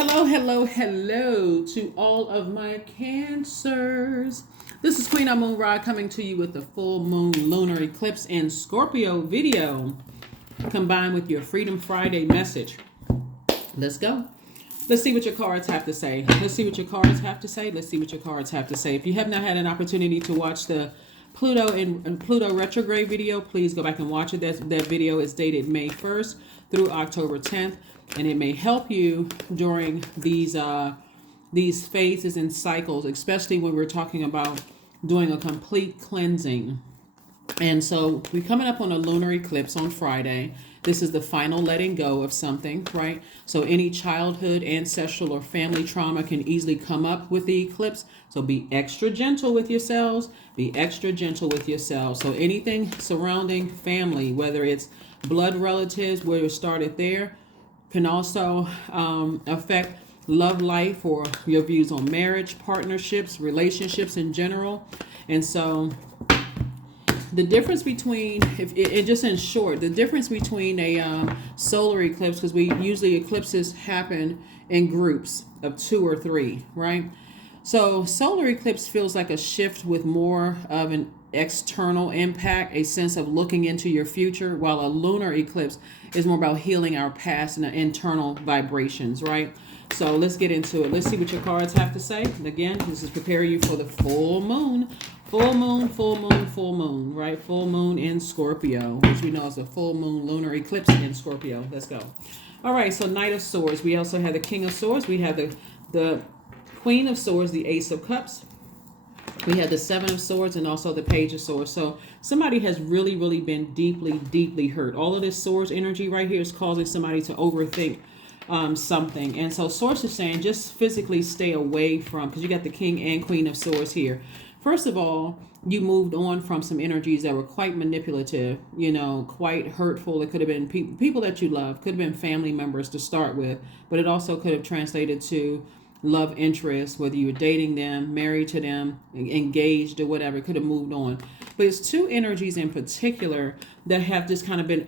Hello, hello, hello to all of my cancers. This is Queen Moon Ra coming to you with the full moon lunar eclipse in Scorpio video combined with your Freedom Friday message. Let's go. Let's see what your cards have to say. Let's see what your cards have to say. Let's see what your cards have to say. If you have not had an opportunity to watch the Pluto and Pluto retrograde video, please go back and watch it. That video is dated May 1st through October 10th, and it may help you during these phases and cycles, especially when we're talking about doing a complete cleansing. And so we're coming up on a lunar eclipse on Friday. This is the final letting go of something, right? So any childhood, ancestral, or family trauma can easily come up with the eclipse. So be extra gentle with yourselves. Be extra gentle with yourselves. So anything surrounding family, whether it's blood relatives, where it started there, can also affect love life or your views on marriage, partnerships, relationships in general. And so the difference between, and just in short, the difference between a solar eclipse, because we usually eclipses happen in groups of 2 or 3, right? So solar eclipse feels like a shift with more of an external impact, a sense of looking into your future, while a lunar eclipse is more about healing our past and the internal vibrations, right? So let's get into it. Let's see what your cards have to say. Again, this is preparing you for the full moon. Full moon, full moon, full moon, right? Full moon in Scorpio, which we know is a full moon lunar eclipse in Scorpio. Let's go. All right, so Knight of Swords. We also have the King of Swords. We have the Queen of Swords, the Ace of Cups. We have the Seven of Swords and also the Page of Swords. So somebody has really, really been deeply, deeply hurt. All of this Swords energy right here is causing somebody to overthink something. And so Source is saying just physically stay away from, because you got the King and Queen of Swords here. First of all, you moved on from some energies that were quite manipulative, quite hurtful. It could have been people that you love, could have been family members to start with, but it also could have translated to love interest, whether you were dating them, married to them, engaged or whatever. It could have moved on. But it's 2 energies in particular that have just kind of been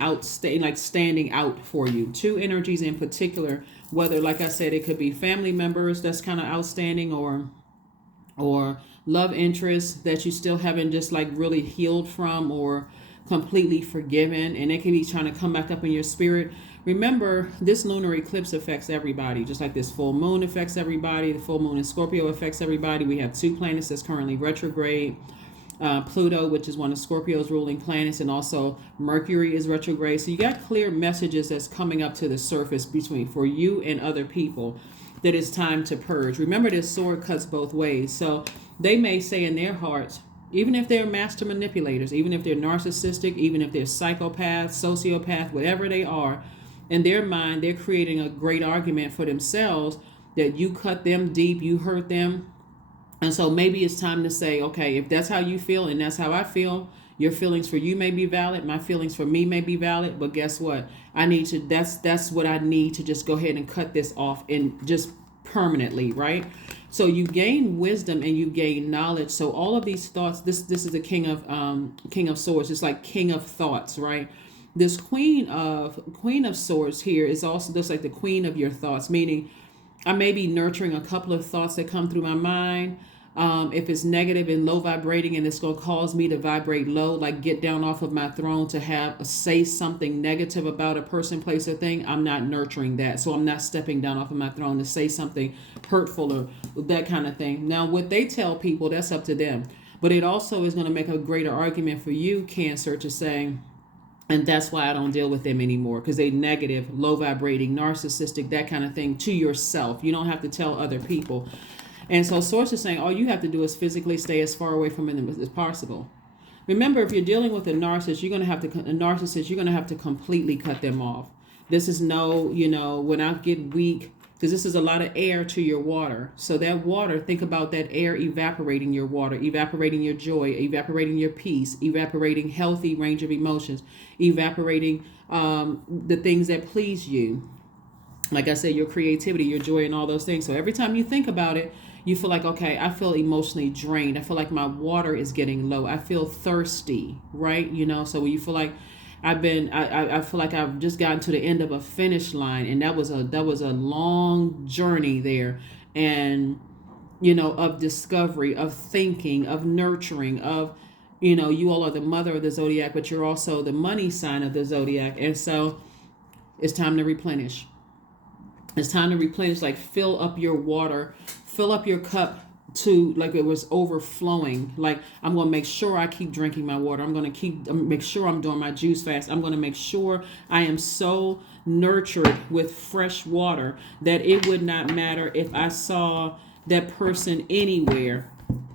standing out for you. 2 energies in particular, whether, like I said, it could be family members that's kind of outstanding, or love interests that you still haven't just really healed from or completely forgiven, and it can be trying to come back up in your spirit. Remember, this lunar eclipse affects everybody, just like this full moon affects everybody. The full moon in Scorpio affects everybody. We have 2 planets that's currently retrograde. Pluto, which is one of Scorpio's ruling planets, and also Mercury is retrograde. So you got clear messages that's coming up to the surface for you and other people that it's time to purge. Remember, this sword cuts both ways. So they may say in their hearts, even if they're master manipulators, even if they're narcissistic, even if they're psychopath, sociopath, whatever they are, in their mind, they're creating a great argument for themselves that you cut them deep, you hurt them. And so maybe it's time to say, okay, if that's how you feel and that's how I feel, your feelings for you may be valid, my feelings for me may be valid, but guess what? That's what I need to just go ahead and cut this off and just permanently, right? So you gain wisdom and you gain knowledge. So all of these thoughts, this is the King of Swords. It's like King of Thoughts, right? This Queen of Swords here is also just like the Queen of your thoughts, meaning I may be nurturing a couple of thoughts that come through my mind. If it's negative and low vibrating and it's going to cause me to vibrate low, like get down off of my throne to say something negative about a person, place, or thing, I'm not nurturing that. So I'm not stepping down off of my throne to say something hurtful or that kind of thing. Now, what they tell people, that's up to them. But it also is going to make a greater argument for you, Cancer, to say, and that's why I don't deal with them anymore, because they negative, low vibrating, narcissistic, that kind of thing to yourself. You don't have to tell other people. And so Source is saying all you have to do is physically stay as far away from them as possible. Remember, if you're dealing with a narcissist, you're going to have to completely cut them off. This is when I get weak, because this is a lot of air to your water. So that water, think about that air evaporating your water, evaporating your joy, evaporating your peace, evaporating healthy range of emotions, evaporating the things that please you. Like I said, your creativity, your joy, and all those things. So every time you think about it, you feel like, okay, I feel emotionally drained. I feel like my water is getting low. I feel thirsty, right? So when you feel like, I feel like I've just gotten to the end of a finish line, and that was a long journey there, and of discovery, of thinking, of nurturing, of you all are the mother of the zodiac, but you're also the money sign of the zodiac, and so it's time to replenish. It's time to replenish, like fill up your water, fill up your cup to like it was overflowing. Like, I'm going to make sure I keep drinking my water. I'm going to make sure I'm doing my juice fast. I'm going to make sure I am so nurtured with fresh water that it would not matter if I saw that person anywhere.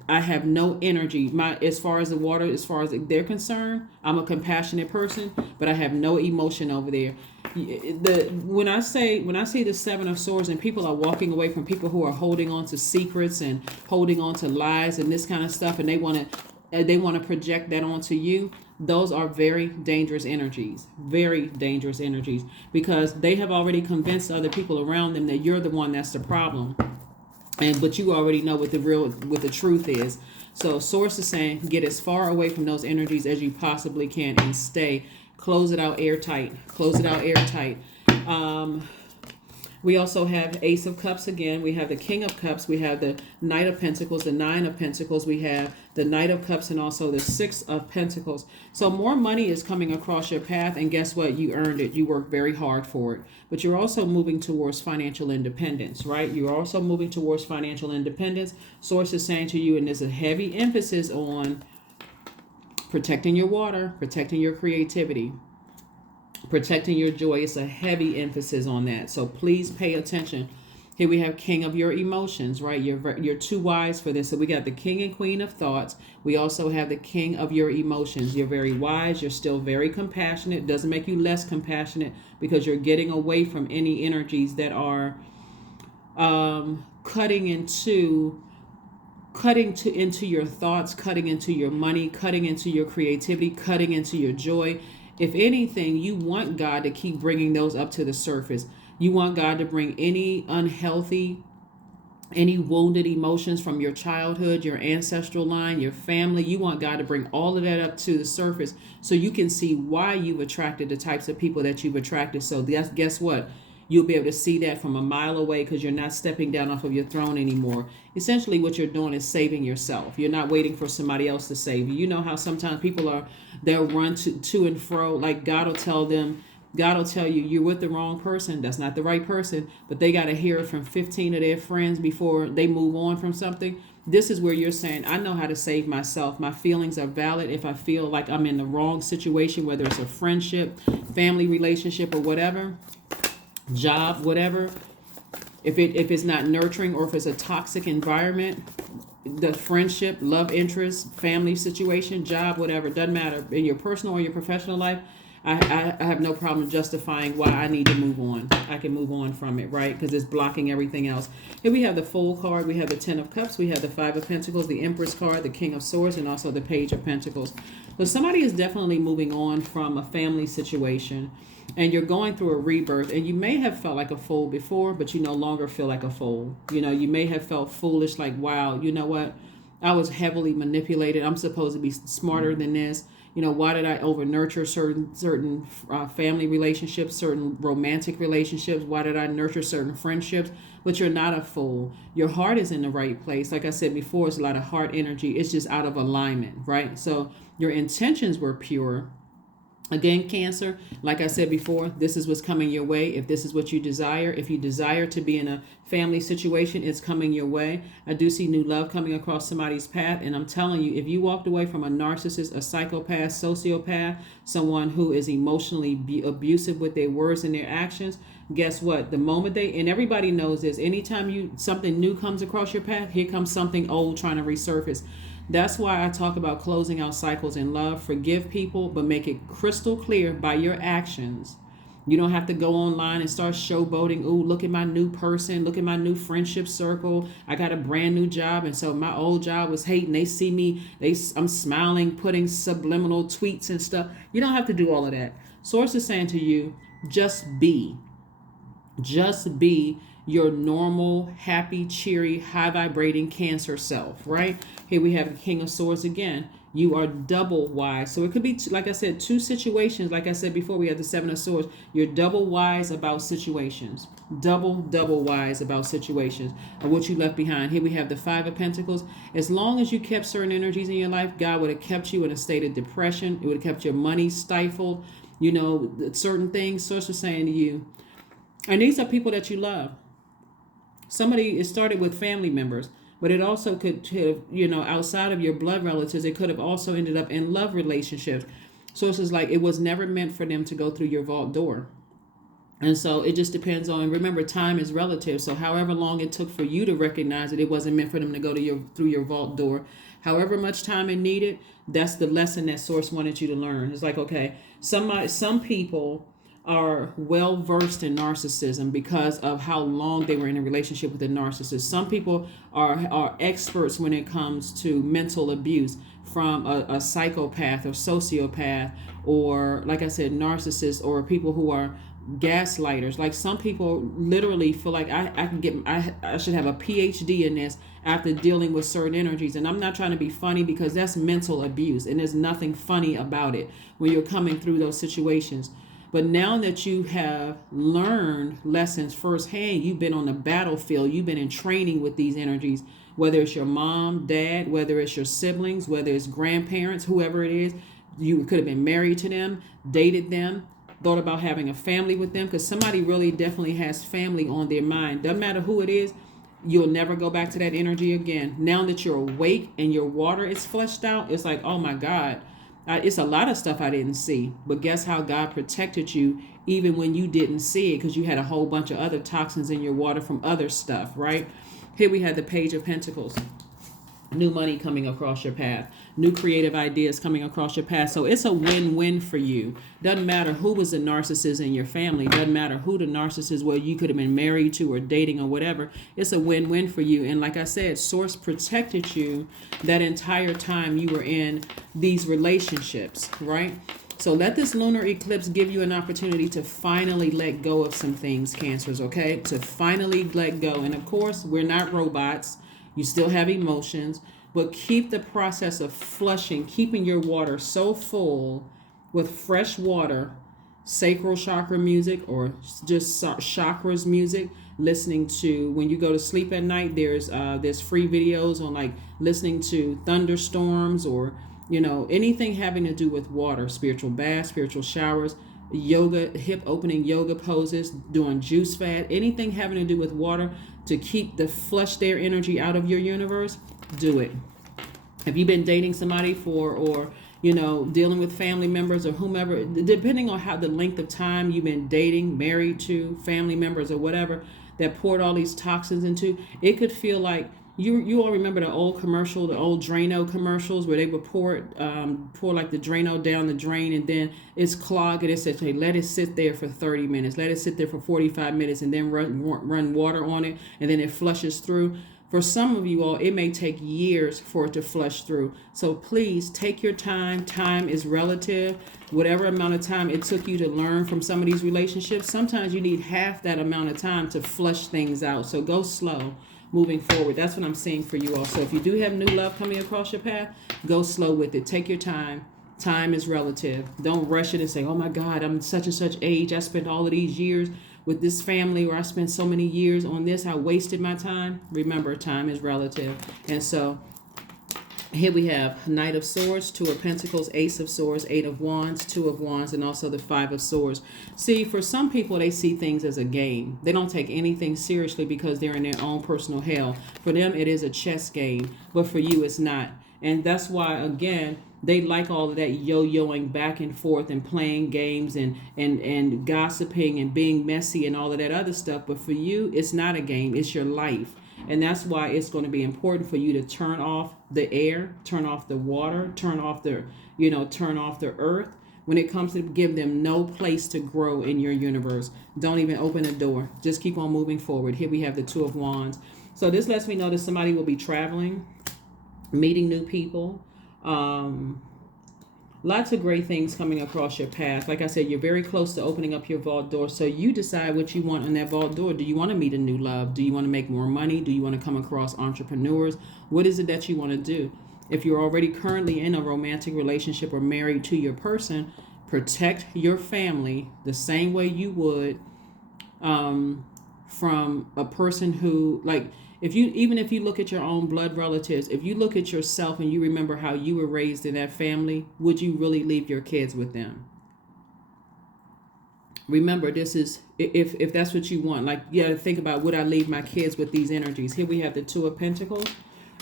I have no energy. As far as the water, as far as they're concerned, I'm a compassionate person, but I have no emotion over there. When I say the Seven of Swords and people are walking away from people who are holding on to secrets and holding on to lies and this kind of stuff, and they want to project that onto you, those are very dangerous energies, because they have already convinced other people around them that you're the one that's the problem. But you already know what the truth is. So Source is saying, get as far away from those energies as you possibly can and stay. Close it out airtight. We also have Ace of Cups again. We have the King of Cups. We have the Knight of Pentacles, the Nine of Pentacles. We have the Knight of Cups and also the Six of Pentacles. So more money is coming across your path, and guess what? You earned it. You worked very hard for it. But you're also moving towards financial independence, right? You're also moving towards financial independence. Source is saying to you, and there's a heavy emphasis on protecting your water, protecting your creativity, protecting your joy. It's a heavy emphasis on that. So please pay attention. Here we have King of your emotions, right? You're too wise for this. So we got the King and Queen of thoughts. We also have the King of your emotions. You're very wise. You're still very compassionate. Doesn't make you less compassionate, because you're getting away from any energies that are cutting into your thoughts, cutting into your money, cutting into your creativity, cutting into your joy. If anything, you want God to keep bringing those up to the surface. You want God to bring any unhealthy, any wounded emotions from your childhood, your ancestral line, your family. You want God to bring all of that up to the surface so you can see why you've attracted the types of people that you've attracted. So guess what? You'll be able to see that from a mile away, because you're not stepping down off of your throne anymore. Essentially, what you're doing is saving yourself. You're not waiting for somebody else to save you. You know how sometimes people they'll run to and fro. Like God will tell you, you're with the wrong person. That's not the right person. But they got to hear it from 15 of their friends before they move on from something. This is where you're saying, I know how to save myself. My feelings are valid. If I feel like I'm in the wrong situation, whether it's a friendship, family relationship, or whatever, job, whatever, if it's not nurturing, or if it's a toxic environment, the friendship, love interest, family situation, job, whatever, doesn't matter, in your personal or your professional life, I have no problem justifying why I need to move on. I can move on from it, right? Because it's blocking everything else. Here we have the Fool card. We have the Ten of Cups. We have the Five of Pentacles, the Empress card, the King of Swords, and also the Page of Pentacles. So somebody is definitely moving on from a family situation, and you're going through a rebirth, and you may have felt like a fool before, but you no longer feel like a fool. You may have felt foolish, like, wow, you know what? I was heavily manipulated. I'm supposed to be smarter than this. Why did I over nurture certain family relationships, certain romantic relationships? Why did I nurture certain friendships? But you're not a fool. Your heart is in the right place. Like I said before, it's a lot of heart energy. It's just out of alignment, right? So your intentions were pure. Again, Cancer, like I said before, this is what's coming your way. If this is what you desire, if you desire to be in a family situation, it's coming your way. I do see new love coming across somebody's path. And I'm telling you, if you walked away from a narcissist, a psychopath, sociopath, someone who is emotionally abusive with their words and their actions, guess what? The moment and everybody knows this, anytime something new comes across your path, here comes something old trying to resurface. That's why I talk about closing out cycles in love. Forgive people, but make it crystal clear by your actions. You don't have to go online and start showboating. Ooh, look at my new person. Look at my new friendship circle. I got a brand new job. And so my old job was hating. They see me. I'm smiling, putting subliminal tweets and stuff. You don't have to do all of that. Source is saying to you, just be. Just be your normal, happy, cheery, high vibrating Cancer self, right? Here we have the King of Swords again. You are double wise. So it could be, like I said, two situations. Like I said before, we had the Seven of Swords. You're double wise about situations. Double wise about situations and what you left behind. Here we have the Five of Pentacles. As long as you kept certain energies in your life, God would have kept you in a state of depression. It would have kept your money stifled. You know, certain things. Source was saying to you, and these are people that you love. Somebody, it started with family members, but it also could have, you know, outside of your blood relatives, it could have also ended up in love relationships. So it's just like it was never meant for them to go through your vault door. And so it just depends on, remember, time is relative. So however long it took for you to recognize it, it wasn't meant for them to go to through your vault door. However much time it needed, that's the lesson that Source wanted you to learn. It's like, okay, some people are well versed in narcissism because of how long they were in a relationship with a narcissist. Some people are experts when it comes to mental abuse from a psychopath or sociopath, or like I said, narcissists, or people who are gaslighters. Like some people literally feel like I should have a PhD in this after dealing with certain energies. And I'm not trying to be funny, because that's mental abuse and there's nothing funny about it when you're coming through those situations. But now that you have learned lessons firsthand, you've been on the battlefield, you've been in training with these energies, whether it's your mom, dad, whether it's your siblings, whether it's grandparents, whoever it is, you could have been married to them, dated them, thought about having a family with them, because somebody really definitely has family on their mind. Doesn't matter who it is, you'll never go back to that energy again. Now that you're awake and your water is flushed out, it's like, oh my God. It's a lot of stuff I didn't see, but guess how God protected you even when you didn't see it, because you had a whole bunch of other toxins in your water from other stuff, right? Here we had the Page of Pentacles. New money coming across your path, new creative ideas coming across your path. So it's a win-win for you. Doesn't matter who was the narcissist in your family. Doesn't matter who the narcissist was you could have been married to or dating or whatever. It's a win-win for you. And like I said, Source protected you that entire time you were in these relationships, right? So let this lunar eclipse give you an opportunity to finally let go of some things, Cancers, okay? To finally let go. And of course, we're not robots. You still have emotions, but keep the process of flushing, keeping your water so full with fresh water, sacral chakra music, or just chakras music, listening to, when you go to sleep at night, there's free videos on like listening to thunderstorms, or, you know, anything having to do with water, spiritual baths, spiritual showers, yoga, hip opening yoga poses, doing juice fast, anything having to do with water to keep the flush their energy out of your universe, do it. Have you been dating somebody or you know, dealing with family members or whomever, depending on how the length of time you've been dating, married to, family members or whatever, that poured all these toxins into, it could feel like you all remember the old commercial, the old Drano commercials where they would pour like the Drano down the drain, and then it's clogged, and it says, hey, let it sit there for 30 minutes, let it sit there for 45 minutes, and then run water on it, and then it flushes through. For some of you all, it may take years for it to flush through. So please take your time. Time is relative. Whatever amount of time it took you to learn from some of these relationships, sometimes you need half that amount of time to flush things out. So go slow moving forward. That's what I'm seeing for you all. So if you do have new love coming across your path, go slow with it. Take your time. Time is relative. Don't rush it and say, oh my God, I'm such and such age. I spent all of these years with this family, or I spent so many years on this. I wasted my time. Remember, time is relative. And so here we have Knight of Swords, Two of Pentacles, Ace of Swords, Eight of Wands, Two of Wands, and also the Five of Swords. See, for some people, they see things as a game. They don't take anything seriously because they're in their own personal hell. For them, it is a chess game, but for you, it's not. And that's why, again, they like all of that yo-yoing back and forth and playing games and gossiping and being messy and all of that other stuff. But for you, it's not a game. It's your life. And that's why it's going to be important for you to turn off the air, turn off the water, turn off the earth. When it comes to give them no place to grow in your universe, don't even open the door. Just keep on moving forward. Here we have the Two of Wands. So this lets me know that somebody will be traveling, meeting new people. Lots of great things coming across your path. Like I said, you're very close to opening up your vault door. So you decide what you want in that vault door. Do you want to meet a new love? Do you want to make more money? Do you want to come across entrepreneurs? What is it that you want to do? If you're already currently in a romantic relationship or married to your person, protect your family the same way you would from a person who, like, even if you look at your own blood relatives, if you look at yourself and you remember how you were raised in that family, would you really leave your kids with them? Remember, this is, if that's what you want, like, you gotta think about, would I leave my kids with these energies? Here we have the Two of Pentacles.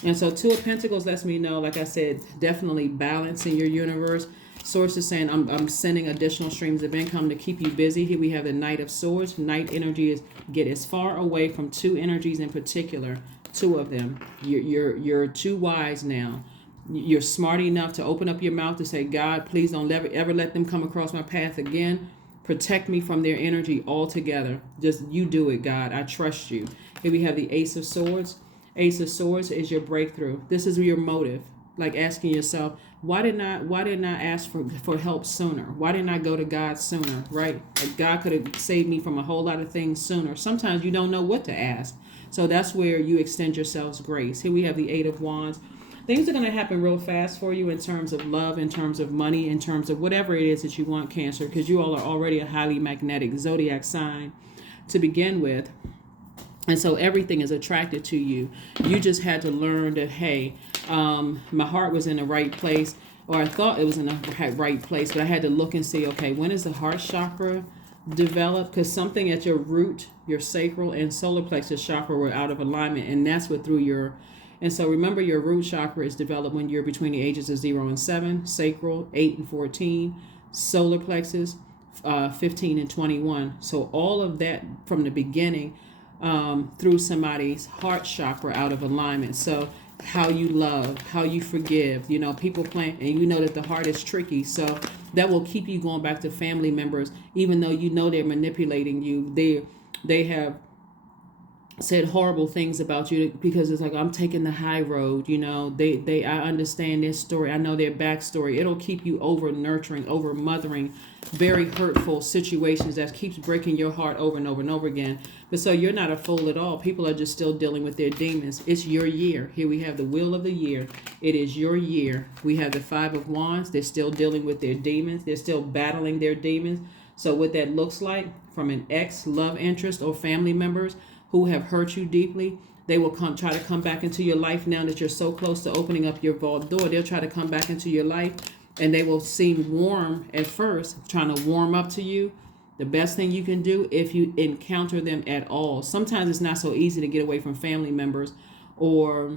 And so Two of Pentacles lets me know, like I said, definitely balance in your universe. Source is saying, I'm sending additional streams of income to keep you busy. Here we have the Knight of Swords. Knight energy is get as far away from two energies in particular, two of them. You're too wise now. You're smart enough to open up your mouth to say, God, please don't ever let them come across my path again. Protect me from their energy altogether. Just you do it, God. I trust you. Here we have the Ace of Swords. Ace of Swords is your breakthrough. This is your motive. Like asking yourself, why didn't I ask for help sooner? Why didn't I go to God sooner, right? Like God could have saved me from a whole lot of things sooner. Sometimes you don't know what to ask. So that's where you extend yourselves grace. Here we have the Eight of Wands. Things are going to happen real fast for you in terms of love, in terms of money, in terms of whatever it is that you want, Cancer, because you all are already a highly magnetic zodiac sign to begin with. And so everything is attracted to you. You just had to learn that, hey, my heart was in the right place, or I thought it was in the right place, but I had to look and see, okay, when is the heart chakra developed? Because something at your root, your sacral and solar plexus chakra were out of alignment, and that's what threw your... And so remember, your root chakra is developed when you're between the ages of 0 and 7, sacral 8 and 14, solar plexus 15 and 21. So all of that from the beginning through somebody's heart chakra out of alignment. So how you love, how you forgive, people plan, and you know that the heart is tricky. So that will keep you going back to family members, even though you know they're manipulating you. They have said horrible things about you because it's like, I'm taking the high road. I understand their story. I know their backstory. It'll keep you over nurturing, over mothering very hurtful situations that keeps breaking your heart over and over and over again. But so you're not a fool at all. People are just still dealing with their demons. It's your year. Here we have the Wheel of the Year. It is your year. We have the Five of Wands. They're still dealing with their demons. They're still battling their demons. So what that looks like from an ex, love interest, or family members who have hurt you deeply, they will try to come back into your life now that you're so close to opening up your vault door. They'll try to come back into your life, and they will seem warm at first, trying to warm up to you. The best thing you can do if you encounter them at all. Sometimes it's not so easy to get away from family members or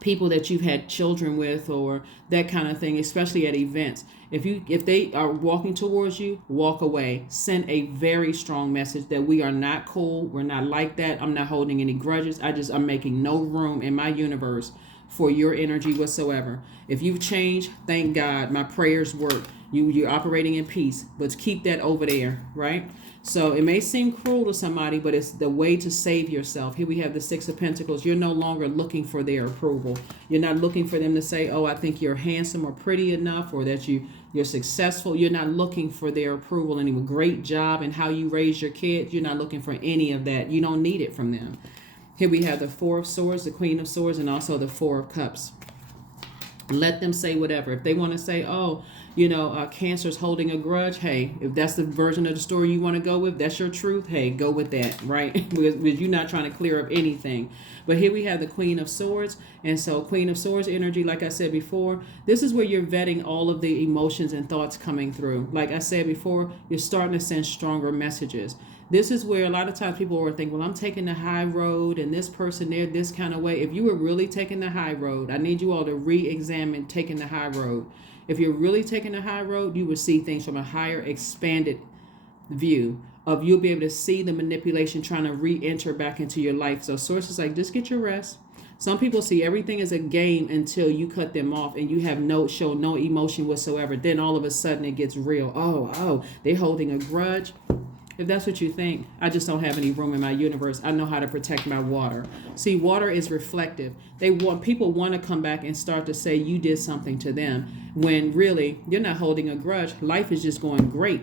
people that you've had children with or that kind of thing, especially at events. If they are walking towards you, walk away. Send a very strong message that we are not cool. We're not like that. I'm not holding any grudges. I'm making no room in my universe for your energy whatsoever. If you've changed, thank God. My prayers work. You're operating in peace, but keep that over there, right? So it may seem cruel to somebody, but it's the way to save yourself. Here we have the Six of Pentacles. You're no longer looking for their approval. You're not looking for them to say, oh, I think you're handsome or pretty enough, or that you're successful. You're not looking for their approval anymore. Great job and how you raise your kids. You're not looking for any of that. You don't need it from them. Here we have the Four of Swords, the Queen of Swords, and also the Four of Cups. Let them say whatever. If they want to say, oh, Cancer's holding a grudge, hey, if that's the version of the story you want to go with, that's your truth, hey, go with that, right? because you're not trying to clear up anything. But here we have the Queen of Swords. And so Queen of Swords energy, like I said before, this is where you're vetting all of the emotions and thoughts coming through. Like I said before, you're starting to send stronger messages. This is where a lot of times people will think, well, I'm taking the high road and this person, they're this kind of way. If you were really taking the high road, I need you all to re-examine taking the high road. If you're really taking the high road, you will see things from a higher expanded view of you'll be able to see the manipulation trying to re-enter back into your life. So sources like, just get your rest. Some people see everything as a game until you cut them off and you have show no emotion whatsoever. Then all of a sudden it gets real. Oh, they're holding a grudge. If that's what you think, I just don't have any room in my universe. I know how to protect my water. See, water is reflective. People want to come back and start to say you did something to them when really you're not holding a grudge. Life is just going great.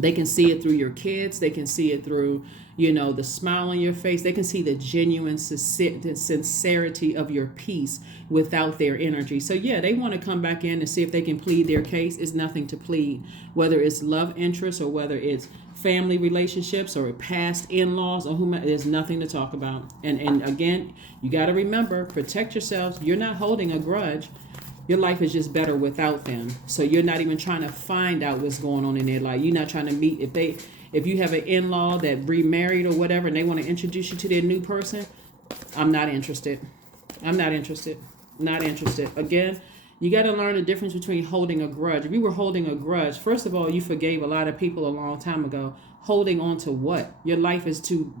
They can see it through your kids. They can see it through, the smile on your face. They can see the genuine sincerity of your peace without their energy. So yeah, they want to come back in and see if they can plead their case. It's nothing to plead, whether it's love interest or whether it's family relationships or past in-laws or whomever. There's nothing to talk about. And again, you got to remember, protect yourselves. You're not holding a grudge. Your life is just better without them. So you're not even trying to find out what's going on in their life. You're not trying to meet. If you have an in-law that remarried or whatever and they want to introduce you to their new person, I'm not interested. I'm not interested. Not interested. Again, you got to learn the difference between holding a grudge. If you were holding a grudge, first of all, you forgave a lot of people a long time ago. Holding on to what? Your life is too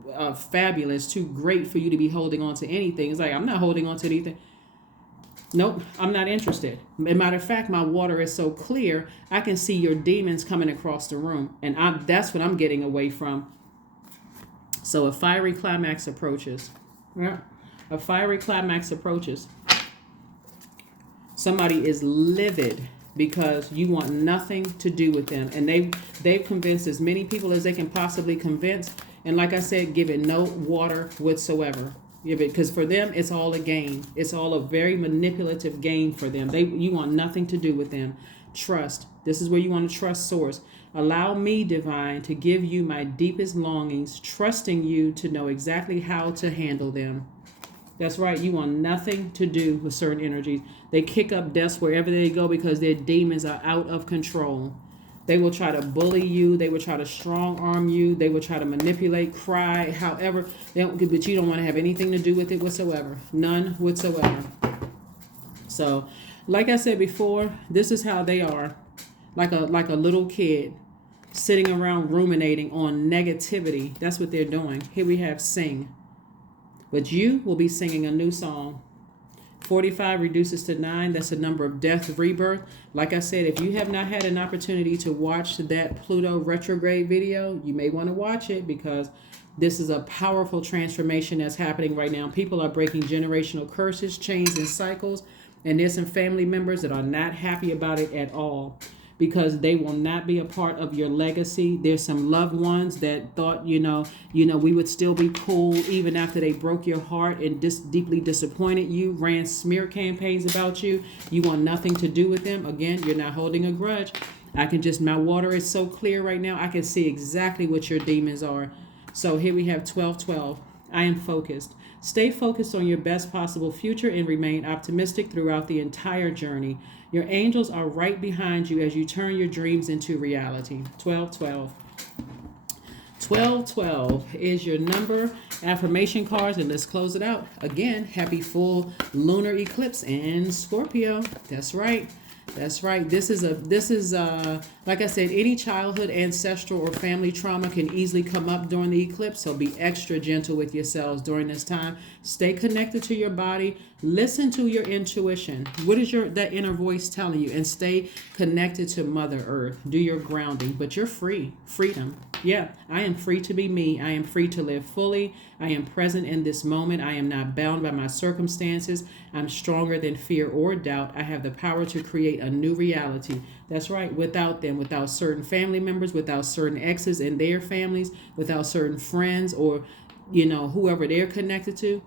fabulous, too great for you to be holding on to anything. It's like, I'm not holding on to anything. Nope, I'm not interested. As a matter of fact, my water is so clear, I can see your demons coming across the room. And that's what I'm getting away from. So a fiery climax approaches. Yeah. A fiery climax approaches. Somebody is livid because you want nothing to do with them. And they've convinced as many people as they can possibly convince. And like I said, give it no water whatsoever. Because for them, it's all a game. It's all a very manipulative game for them. You want nothing to do with them. Trust. This is where you want to trust source. Allow me, divine, to give you my deepest longings, trusting you to know exactly how to handle them. That's right. You want nothing to do with certain energies. They kick up deaths wherever they go because their demons are out of control. They will try to bully you. They will try to strong arm you. They will try to manipulate, cry, however. But you don't want to have anything to do with it whatsoever. None whatsoever. So, like I said before, this is how they are. Like a little kid sitting around ruminating on negativity. That's what they're doing. Here we have sing. But you will be singing a new song. 45 reduces to 9. That's the number of death, rebirth. Like I said, if you have not had an opportunity to watch that Pluto retrograde video, you may want to watch it because this is a powerful transformation that's happening right now. People are breaking generational curses, chains, and cycles. And there's some family members that are not happy about it at all because they will not be a part of your legacy. There's some loved ones that thought, we would still be cool even after they broke your heart and deeply disappointed you, ran smear campaigns about you. You want nothing to do with them. Again, you're not holding a grudge. My water is so clear right now. I can see exactly what your demons are. So here we have 1212. I am focused. Stay focused on your best possible future and remain optimistic throughout the entire journey. Your angels are right behind you as you turn your dreams into reality. 1212. 1212 is your number. Affirmation cards, and let's close it out. Again, happy full lunar eclipse in Scorpio. That's right. That's right. This is like I said, any childhood, ancestral, or family trauma can easily come up during the eclipse. So be extra gentle with yourselves during this time. Stay connected to your body. Listen to your intuition. What is that inner voice telling you? And stay connected to Mother Earth. Do your grounding. But you're free. Freedom. Yeah, I am free to be me. I am free to live fully. I am present in this moment. I am not bound by my circumstances. I'm stronger than fear or doubt. I have the power to create a new reality. That's right. Without them, without certain family members, without certain exes and their families, without certain friends or, whoever they're connected to.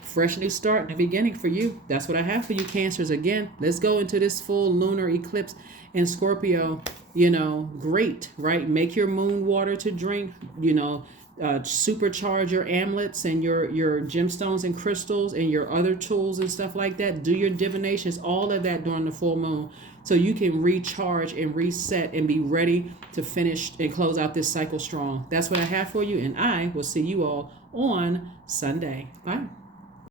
Fresh new start in the beginning for you. That's what I have for you, Cancers. Again, let's go into this full lunar eclipse in Scorpio. Great, right? Make your moon water to drink, supercharge your amulets and your gemstones and crystals and your other tools and stuff like that. Do your divinations, all of that during the full moon, so you can recharge and reset and be ready to finish and close out this cycle strong. That's what I have for you, and I will see you all on Sunday. Bye.